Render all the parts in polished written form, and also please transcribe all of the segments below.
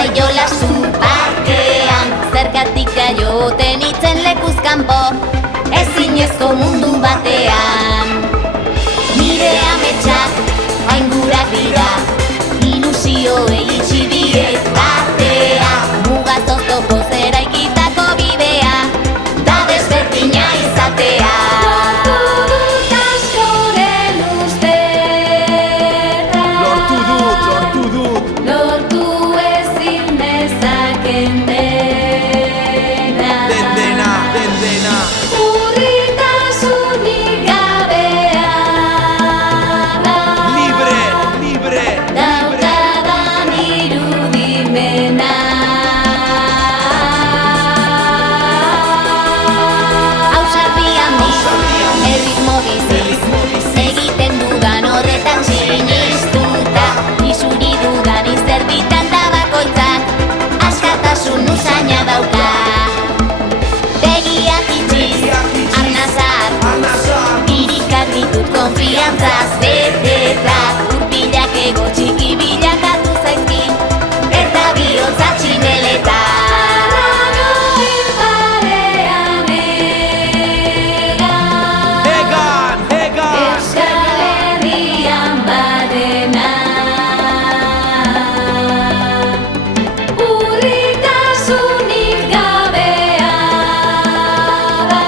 lasai jolasu parkean, zergatik gaioten itzen lekuz kanpo, ezinezko mundu batean. Nire ametsak aingurak dira, ilusioei itxi diet batea, mugaz oztopoz eraikitako bidea, da desberdina izatea. Konfiantzaz betetak, urbilak ego txiki bilakatu zaizkin, eta bihotza txineletan. Nagoen parean egan, Euskal Herrian badena. Urritasunik gabea da,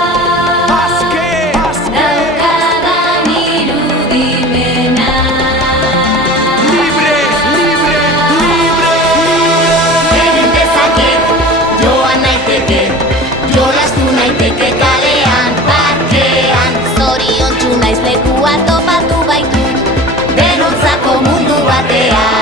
jolastu naiteke kalean, parkean, zoriontsu naiz lekua topatu baitut, denontzako mundu batean.